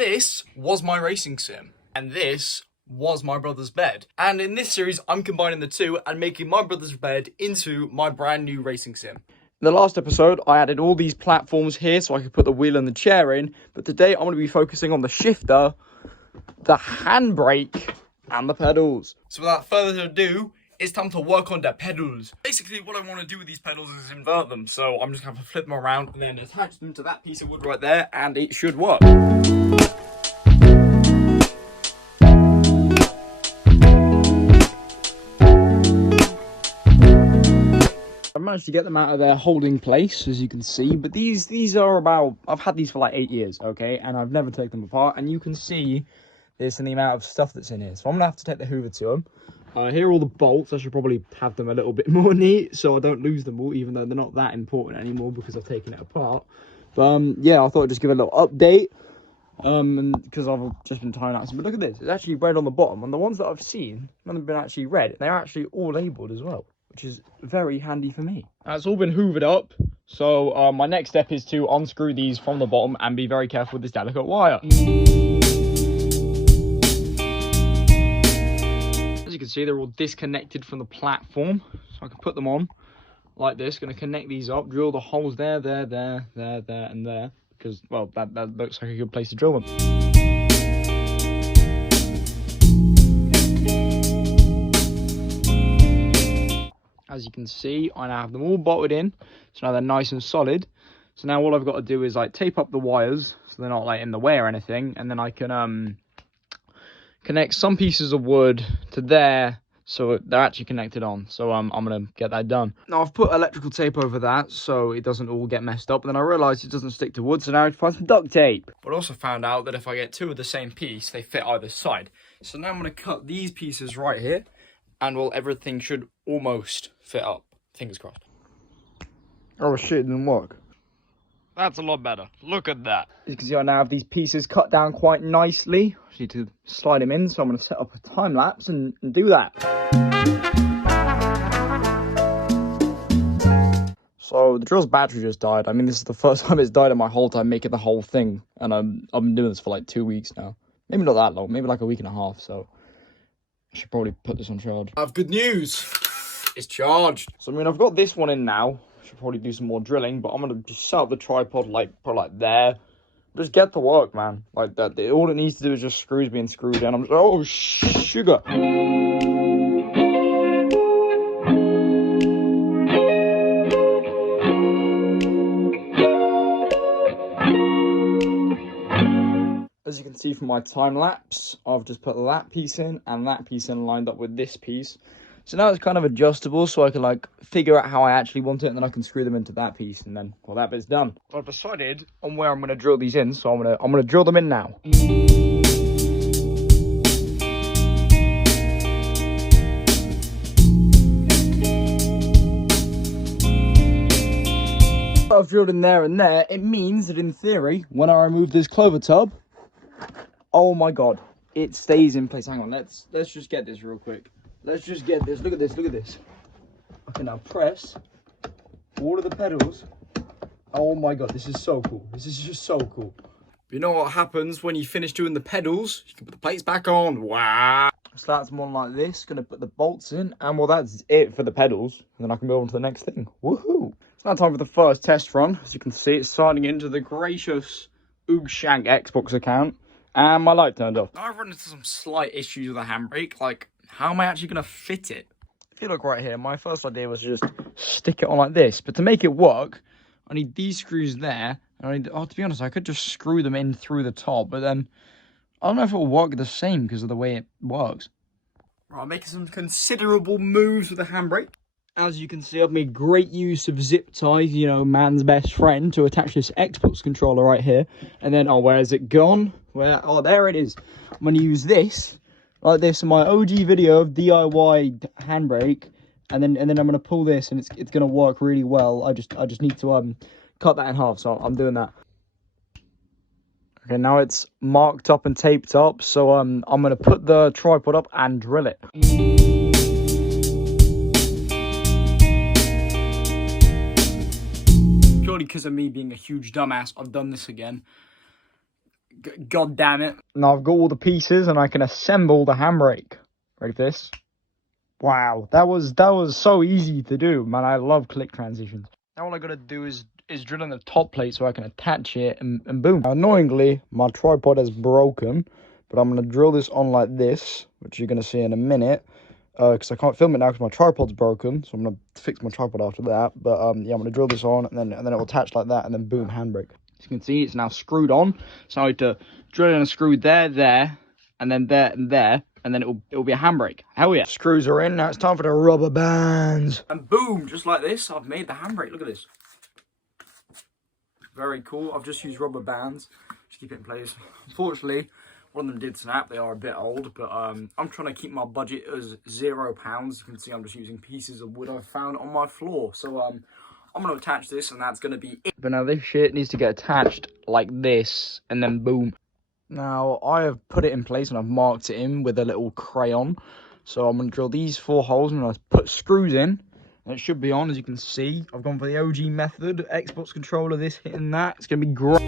This was my racing sim, and this was my brother's bed. And in this series, I'm combining the two and making my brother's bed into my brand new racing sim. In the last episode, I added all these platforms here so I could put the wheel and the chair in, but today I'm going to be focusing on the shifter, the handbrake, and the pedals. So without further ado, it's time to work on the pedals. Basically, what I want to do with these pedals is invert them. So I'm just going to flip them around and then attach them to that piece of wood right there, and it should work. I managed to get them out of their holding place, as you can see, but these are about, I've had these for like 8 years, okay, and I've never taken them apart, and you can see this and the amount of stuff that's in here. So I'm gonna have to take the Hoover to them. Here are all the bolts. I should probably have them a little bit more neat so I don't lose them all, even though they're not that important anymore because I've taken it apart. But yeah, I thought I'd just give a little update, and because I've just been time lapsing. But look at this, it's actually red on the bottom, and the ones that I've seen haven't been actually red. They're actually all labelled as well, which is very handy for me. It's all been hoovered up, so my next step is to unscrew these from the bottom and be very careful with this delicate wire. As you can see, they're all disconnected from the platform, so I can put them on like this. Going to connect these up, drill the holes there, and there, because, well, that looks like a good place to drill them. As you can see, I now have them all bolted in, so now they're nice and solid. So now all I've got to do is like tape up the wires so they're not like in the way or anything, and then I can connect some pieces of wood to there so they're actually connected on. So I'm gonna get that done. Now I've put electrical tape over that so it doesn't all get messed up, and then I realised it doesn't stick to wood, so now I have to find some duct tape. But I also found out that if I get two of the same piece, they fit either side. So now I'm gonna cut these pieces right here, and well, everything should almost fit up. Fingers crossed. Oh shit, it didn't work. That's a lot better. Look at that. As you can see, I now have these pieces cut down quite nicely. I just need to slide them in, so I'm going to set up a time lapse and do that. So the drill's battery just died. I mean, this is the first time it's died in my whole time making the whole thing, and I've been doing this for like 2 weeks now. Maybe not that long. Maybe like a week and a half. So I should probably put this on charge. I have good news. It's charged. So I mean, I've got this one in now. Should probably do some more drilling, but I'm gonna just set up the tripod probably like there. Just get to work, man. Like that. All it needs to do is just screws being screwed in. I'm just, oh sugar. As you can see from my time lapse, I've just put that piece in and that piece in lined up with this piece. So now it's kind of adjustable, so I can like figure out how I actually want it, and then I can screw them into that piece, and then, well, that bit's done. I've decided on where I'm going to drill these in, so I'm gonna drill them in now. I've drilled in there and there. It means that in theory, when I remove this clover tub, oh my god, it stays in place. Hang on, let's just get this real quick. Let's just get this. Look at this. Look at this. I can now press all of the pedals. Oh my god, this is so cool. This is just so cool. You know what happens when you finish doing the pedals? You can put the plates back on. Wow. So that's one like this. Gonna put the bolts in, and well, that's it for the pedals. And then I can move on to the next thing. Woohoo! It's now time for the first test run. As you can see, it's signing into the gracious Oogshank Xbox account, and my light turned off. I've run into some slight issues with the handbrake, like, how am I actually going to fit it? If you look right here, my first idea was to just stick it on like this. But to make it work, I need these screws there. And I need, to be honest, I could just screw them in through the top. But then, I don't know if it will work the same because of the way it works. Right, I'm making some considerable moves with the handbrake. As you can see, I've made great use of zip ties, you know, man's best friend, to attach this Xbox controller right here. And then, oh, where is it gone? Where? Oh, there it is. I'm going to use this. Like this in my OG video of DIY handbrake, and then I'm gonna pull this, and it's gonna work really well. I just need to cut that in half, so I'm doing that. Okay, now it's marked up and taped up, so I'm gonna put the tripod up and drill it. Purely because of me being a huge dumbass, I've done this again. God damn it. Now I've got all the pieces and I can assemble the handbrake. Like this. Wow, that was so easy to do, man. I love click transitions. Now all I gotta do is drill in the top plate so I can attach it and boom. Now, annoyingly, my tripod has broken, but I'm gonna drill this on like this, which you're gonna see in a minute. Because I can't film it now because my tripod's broken, so I'm gonna fix my tripod after that. But yeah, I'm gonna drill this on and then it will attach like that, and then boom, handbrake. As you can see, it's now screwed on. So I need to drill in a screw there, and then there and there, and then it'll be a handbrake. Hell yeah! Screws are in. Now it's time for the rubber bands. And boom, just like this, I've made the handbrake. Look at this. Very cool. I've just used rubber bands to keep it in place. Unfortunately, one of them did snap. They are a bit old, but I'm trying to keep my budget as £0. You can see I'm just using pieces of wood I found on my floor. So I'm going to attach this, and that's going to be it. But now this shit needs to get attached like this, and then boom. Now I have put it in place and I've marked it in with a little crayon. So I'm going to drill these 4 holes and I'll put screws in. And it should be on, as you can see. I've gone for the OG method. Xbox controller, this hitting that. It's going to be great.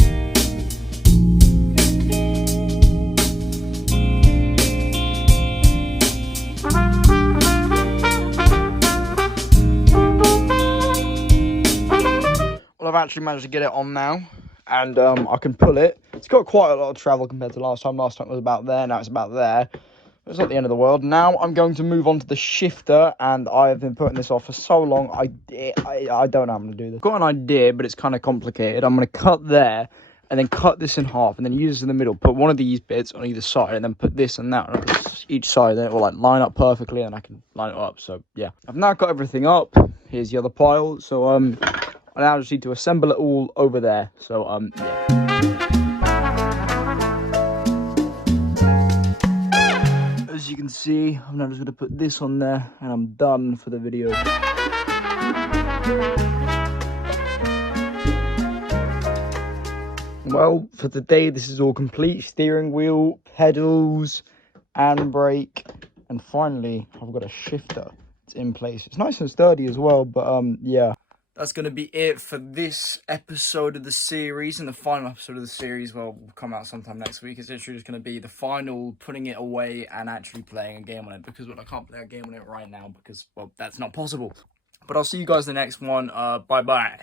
Well, I've actually managed to get it on now. And I can pull it. It's got quite a lot of travel compared to last time. Last time it was about there, now it's about there. It's not the end of the world. Now I'm going to move on to the shifter, and I have been putting this off for so long. I don't know how I'm going to do this. I've got an idea, but it's kind of complicated. I'm going to cut there, and then cut this in half, and then use this in the middle. Put one of these bits on either side, and then put this and that on each side. Then it will like line up perfectly, and I can line it up. So yeah, I've now got everything up. Here's the other pile. So I now just need to assemble it all over there. So yeah. As you can see, I'm now just going to put this on there and I'm done for the video. Well, for today, this is all complete. Steering wheel, pedals, handbrake, and finally, I've got a shifter. It's in place. It's nice and sturdy as well, but yeah. That's going to be it for this episode of the series, and the final episode of the series, well, will come out sometime next week. It's literally just going to be the final, putting it away and actually playing a game on it, because well, I can't play a game on it right now because, well, that's not possible. But I'll see you guys in the next one. Bye-bye.